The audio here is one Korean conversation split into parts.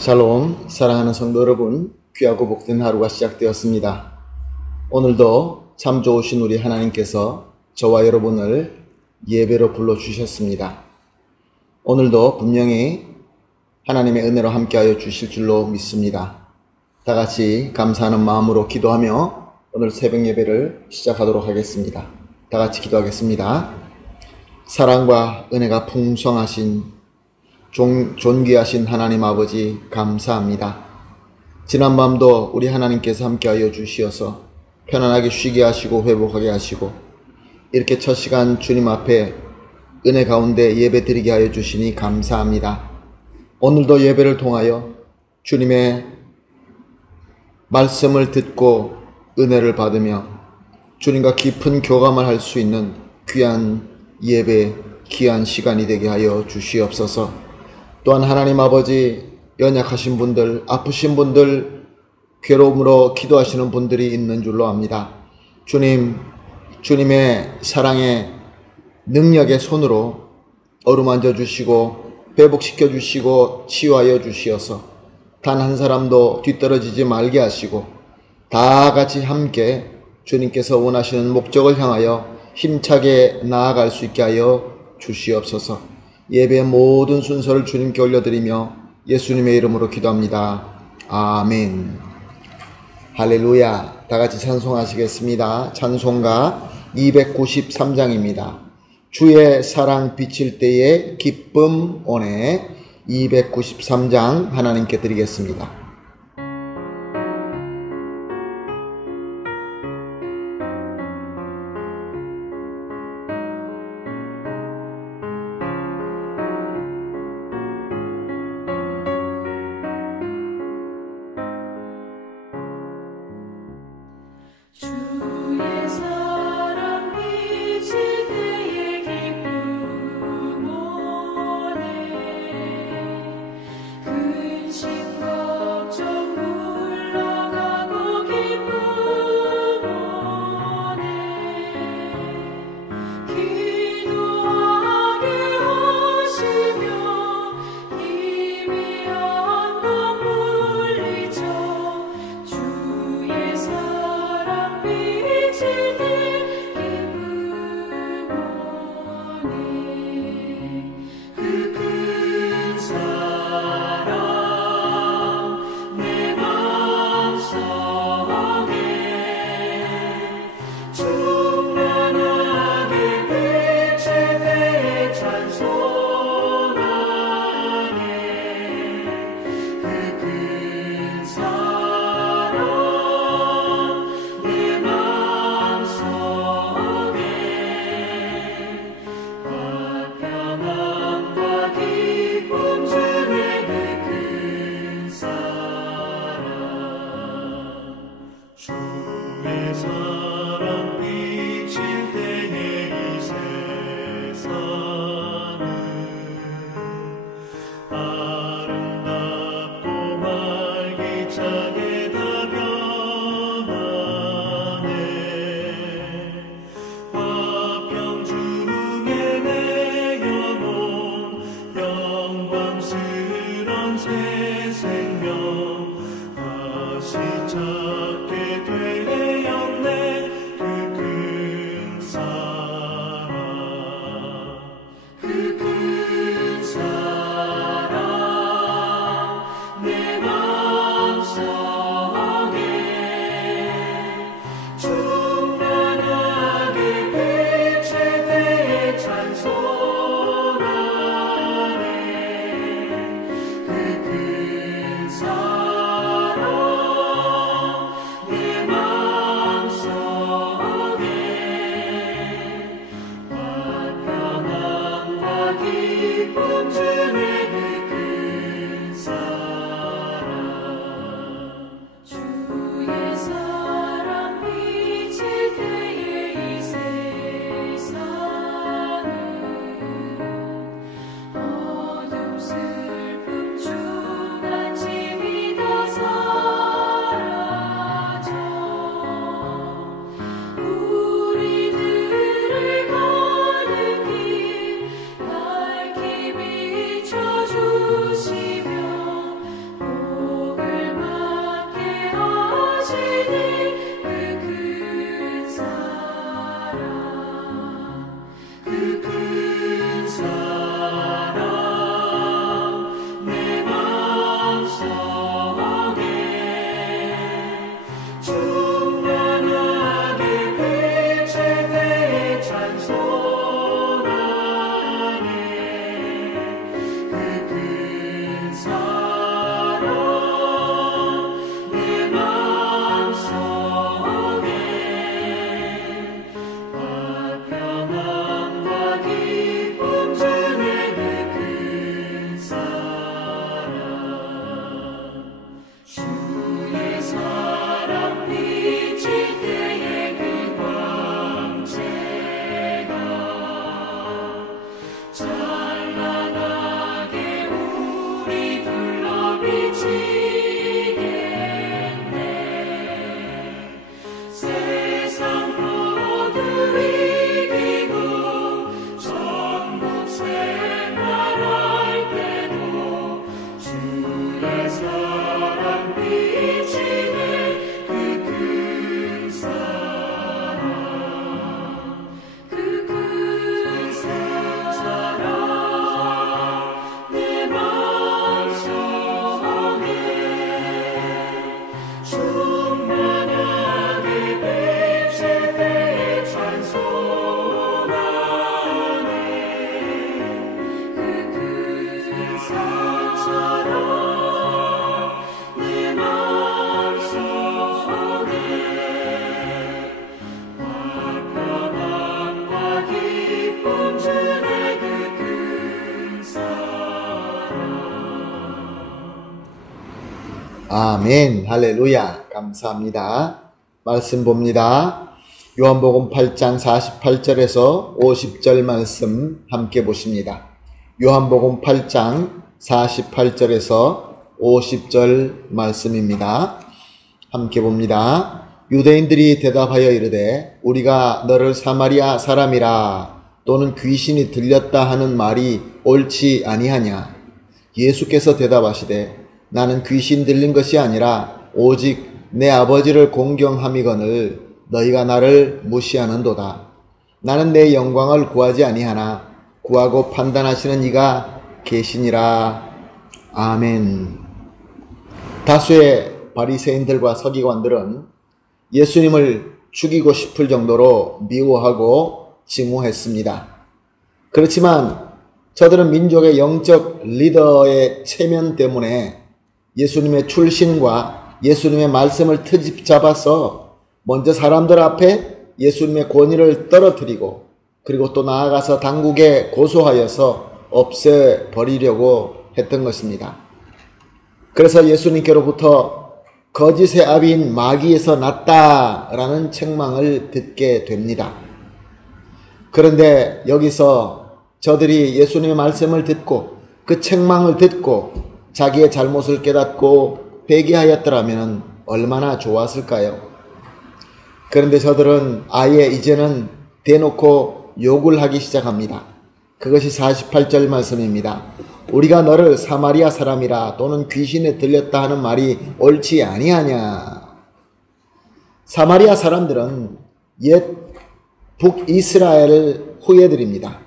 샬롬, 사랑하는 성도 여러분, 귀하고 복된 하루가 시작되었습니다. 오늘도 참 좋으신 우리 하나님께서 저와 여러분을 예배로 불러주셨습니다. 오늘도 분명히 하나님의 은혜로 함께하여 주실 줄로 믿습니다. 다 같이 감사하는 마음으로 기도하며 오늘 새벽 예배를 시작하도록 하겠습니다. 다 같이 기도하겠습니다. 사랑과 은혜가 풍성하신 존귀하신 하나님 아버지 감사합니다. 지난 밤도 우리 하나님께서 함께하여 주시어서 편안하게 쉬게 하시고 회복하게 하시고 이렇게 첫 시간 주님 앞에 은혜 가운데 예배 드리게 하여 주시니 감사합니다. 오늘도 예배를 통하여 주님의 말씀을 듣고 은혜를 받으며 주님과 깊은 교감을 할 수 있는 귀한 예배, 귀한 시간이 되게 하여 주시옵소서. 또한 하나님 아버지, 연약하신 분들, 아프신 분들, 괴로움으로 기도하시는 분들이 있는 줄로 압니다. 주님의 사랑의 능력의 손으로 어루만져 주시고 회복시켜 주시고 치유하여 주시어서 단 한 사람도 뒤떨어지지 말게 하시고 다 같이 함께 주님께서 원하시는 목적을 향하여 힘차게 나아갈 수 있게 하여 주시옵소서. 예배의 모든 순서를 주님께 올려드리며 예수님의 이름으로 기도합니다. 아멘. 할렐루야. 다같이 찬송하시겠습니다. 찬송가 293장입니다. 주의 사랑 비칠 때에 기쁨 오네. 293장 하나님께 드리겠습니다. 새 생명 다시 찾게 되었네. 아멘. 할렐루야. 감사합니다. 말씀 봅니다. 요한복음 8장 48절에서 50절 말씀 함께 보십니다. 요한복음 8장 48절에서 50절 말씀입니다. 함께 봅니다. 유대인들이 대답하여 이르되 우리가 너를 사마리아 사람이라 또는 귀신이 들렸다 하는 말이 옳지 아니하냐. 예수께서 대답하시되 나는 귀신 들린 것이 아니라 오직 내 아버지를 공경함이거늘 너희가 나를 무시하는도다. 나는 내 영광을 구하지 아니하나 구하고 판단하시는 이가 계시니라. 아멘. 다수의 바리새인들과 서기관들은 예수님을 죽이고 싶을 정도로 미워하고 증오했습니다. 그렇지만 저들은 민족의 영적 리더의 체면 때문에 예수님의 출신과 예수님의 말씀을 트집 잡아서 먼저 사람들 앞에 예수님의 권위를 떨어뜨리고 그리고 또 나아가서 당국에 고소하여서 없애버리려고 했던 것입니다. 그래서 예수님께로부터 거짓의 아비인 마귀에서 났다라는 책망을 듣게 됩니다. 그런데 여기서 저들이 예수님의 말씀을 듣고 그 책망을 듣고 자기의 잘못을 깨닫고 회개하였더라면 얼마나 좋았을까요? 그런데 저들은 아예 이제는 대놓고 욕을 하기 시작합니다. 그것이 48절 말씀입니다. 우리가 너를 사마리아 사람이라 또는 귀신에 들렸다 하는 말이 옳지 아니하냐. 사마리아 사람들은 옛 북이스라엘 후예들입니다.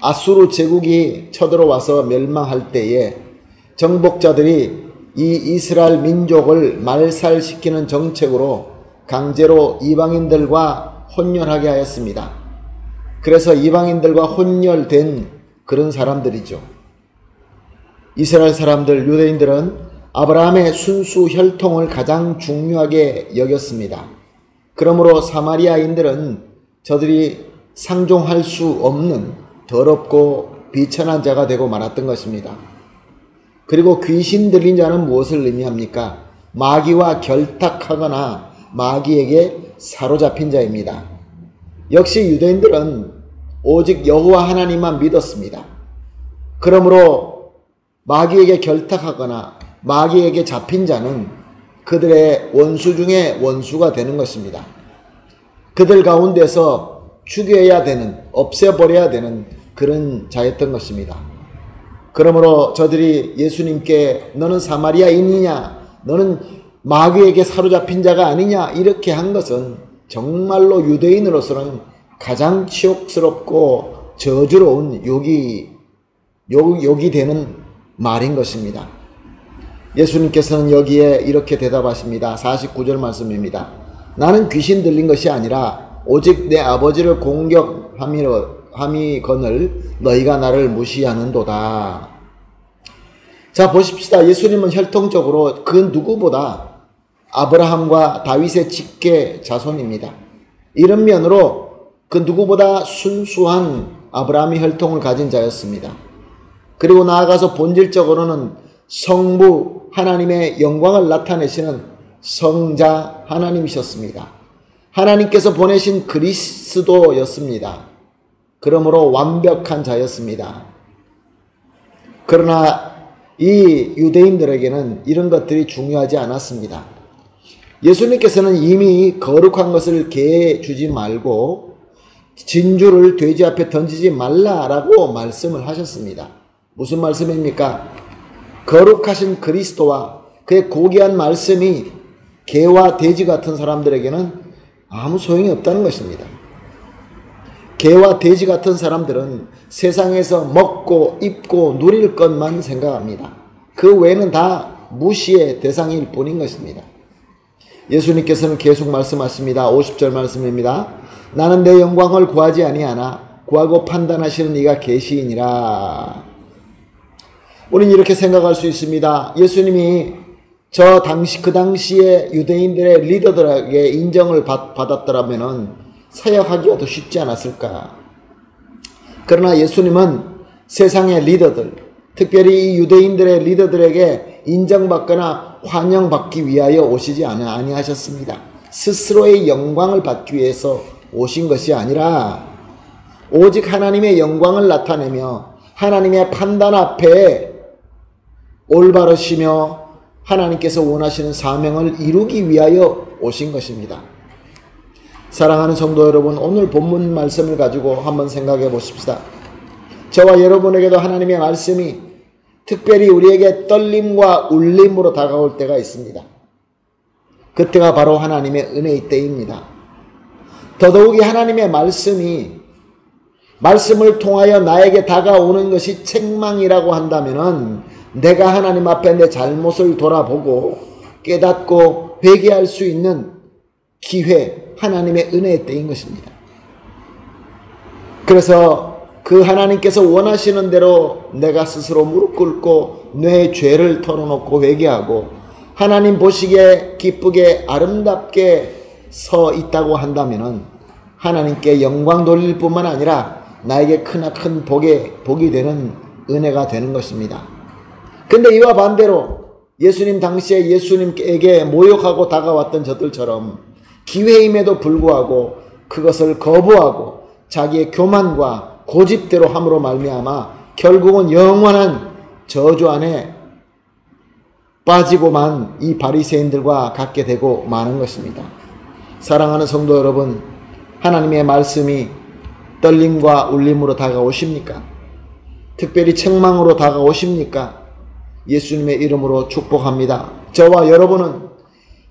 아수르 제국이 쳐들어와서 멸망할 때에 정복자들이 이 이스라엘 민족을 말살시키는 정책으로 강제로 이방인들과 혼혈하게 하였습니다. 그래서 이방인들과 혼혈된 그런 사람들이죠. 이스라엘 사람들, 유대인들은 아브라함의 순수 혈통을 가장 중요하게 여겼습니다. 그러므로 사마리아인들은 저들이 상종할 수 없는 더럽고 비천한 자가 되고 말았던 것입니다. 그리고 귀신 들린 자는 무엇을 의미합니까? 마귀와 결탁하거나 마귀에게 사로잡힌 자입니다. 역시 유대인들은 오직 여호와 하나님만 믿었습니다. 그러므로 마귀에게 결탁하거나 마귀에게 잡힌 자는 그들의 원수 중에 원수가 되는 것입니다. 그들 가운데서 죽여야 되는, 없애버려야 되는 그런 자였던 것입니다. 그러므로 저들이 예수님께 너는 사마리아인이냐, 너는 마귀에게 사로잡힌 자가 아니냐 이렇게 한 것은 정말로 유대인으로서는 가장 치욕스럽고 저주로운 욕이 되는 말인 것입니다. 예수님께서는 여기에 이렇게 대답하십니다. 49절 말씀입니다. 나는 귀신 들린 것이 아니라 오직 내 아버지를 공경함이거늘 너희가 나를 무시하는도다. 자, 보십시다. 예수님은 혈통적으로 그 누구보다 아브라함과 다윗의 직계 자손입니다. 이런 면으로 그 누구보다 순수한 아브라함의 혈통을 가진 자였습니다. 그리고 나아가서 본질적으로는 성부 하나님의 영광을 나타내시는 성자 하나님이셨습니다. 하나님께서 보내신 그리스도였습니다. 그러므로 완벽한 자였습니다. 그러나 이 유대인들에게는 이런 것들이 중요하지 않았습니다. 예수님께서는 이미 거룩한 것을 개에 주지 말고 진주를 돼지 앞에 던지지 말라라고 말씀을 하셨습니다. 무슨 말씀입니까? 거룩하신 그리스도와 그의 고귀한 말씀이 개와 돼지 같은 사람들에게는 아무 소용이 없다는 것입니다. 개와 돼지 같은 사람들은 세상에서 먹고 입고 누릴 것만 생각합니다. 그 외에는 다 무시의 대상일 뿐인 것입니다. 예수님께서는 계속 말씀하십니다. 50절 말씀입니다. 나는 내 영광을 구하지 아니하나 구하고 판단하시는 이가 계시니라. 우리는 이렇게 생각할 수 있습니다. 예수님이 그 당시에 유대인들의 리더들에게 인정을 받았더라면 사역하기가 더 쉽지 않았을까. 그러나 예수님은 세상의 리더들, 특별히 이 유대인들의 리더들에게 인정받거나 환영받기 위하여 오시지 아니하셨습니다. 스스로의 영광을 받기 위해서 오신 것이 아니라 오직 하나님의 영광을 나타내며 하나님의 판단 앞에 올바르시며 하나님께서 원하시는 사명을 이루기 위하여 오신 것입니다. 사랑하는 성도 여러분, 오늘 본문 말씀을 가지고 한번 생각해 보십시다. 저와 여러분에게도 하나님의 말씀이 특별히 우리에게 떨림과 울림으로 다가올 때가 있습니다. 그때가 바로 하나님의 은혜의 때입니다. 더더욱이 하나님의 말씀을 통하여 나에게 다가오는 것이 책망이라고 한다면 내가 하나님 앞에 내 잘못을 돌아보고 깨닫고 회개할 수 있는 기회, 하나님의 은혜의 때인 것입니다. 그래서 그 하나님께서 원하시는 대로 내가 스스로 무릎 꿇고 내 죄를 털어놓고 회개하고 하나님 보시기에 기쁘게 아름답게 서 있다고 한다면 하나님께 영광 돌릴 뿐만 아니라 나에게 크나큰 복이 되는 은혜가 되는 것입니다. 근데 이와 반대로 예수님 당시에 예수님에게 모욕하고 다가왔던 저들처럼 기회임에도 불구하고 그것을 거부하고 자기의 교만과 고집대로 함으로 말미암아 결국은 영원한 저주 안에 빠지고만 이 바리새인들과 같게 되고 마는 것입니다. 사랑하는 성도 여러분, 하나님의 말씀이 떨림과 울림으로 다가오십니까? 특별히 책망으로 다가오십니까? 예수님의 이름으로 축복합니다. 저와 여러분은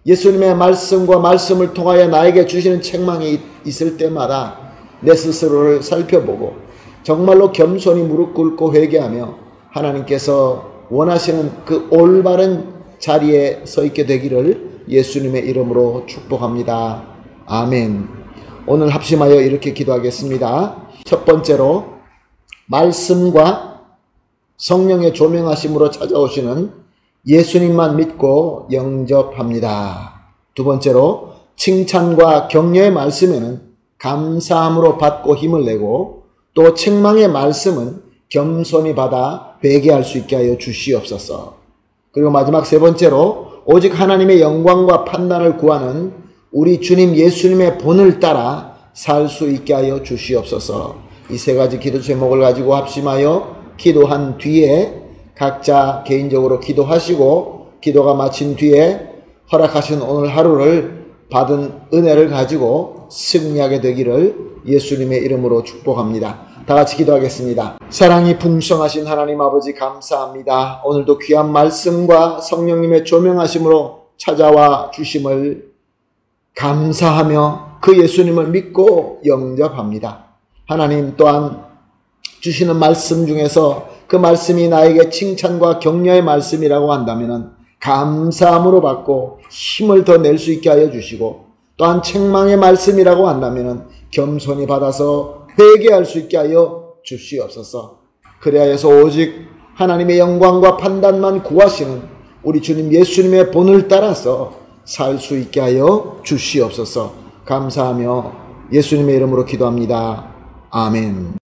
예수님의 말씀과 말씀을 통하여 나에게 주시는 책망이 있을 때마다 내 스스로를 살펴보고 정말로 겸손히 무릎 꿇고 회개하며 하나님께서 원하시는 그 올바른 자리에 서 있게 되기를 예수님의 이름으로 축복합니다. 아멘. 오늘 합심하여 이렇게 기도하겠습니다. 첫 번째로 말씀과 성령의 조명하심으로 찾아오시는 예수님만 믿고 영접합니다. 두 번째로 칭찬과 격려의 말씀에는 감사함으로 받고 힘을 내고 또 책망의 말씀은 겸손히 받아 회개할 수 있게 하여 주시옵소서. 그리고 마지막 세 번째로 오직 하나님의 영광과 판단을 구하는 우리 주님 예수님의 본을 따라 살 수 있게 하여 주시옵소서. 이 세 가지 기도 제목을 가지고 합심하여 기도한 뒤에 각자 개인적으로 기도하시고 기도가 마친 뒤에 허락하신 오늘 하루를 받은 은혜를 가지고 승리하게 되기를 예수님의 이름으로 축복합니다. 다 같이 기도하겠습니다. 사랑이 풍성하신 하나님 아버지 감사합니다. 오늘도 귀한 말씀과 성령님의 조명하심으로 찾아와 주심을 감사하며 그 예수님을 믿고 영접합니다. 하나님 또한 주시는 말씀 중에서 그 말씀이 나에게 칭찬과 격려의 말씀이라고 한다면 감사함으로 받고 힘을 더 낼 수 있게 하여 주시고 또한 책망의 말씀이라고 한다면 겸손히 받아서 회개할 수 있게 하여 주시옵소서. 그래야해서 오직 하나님의 영광과 판단만 구하시는 우리 주님 예수님의 본을 따라서 살 수 있게 하여 주시옵소서. 감사하며 예수님의 이름으로 기도합니다. 아멘.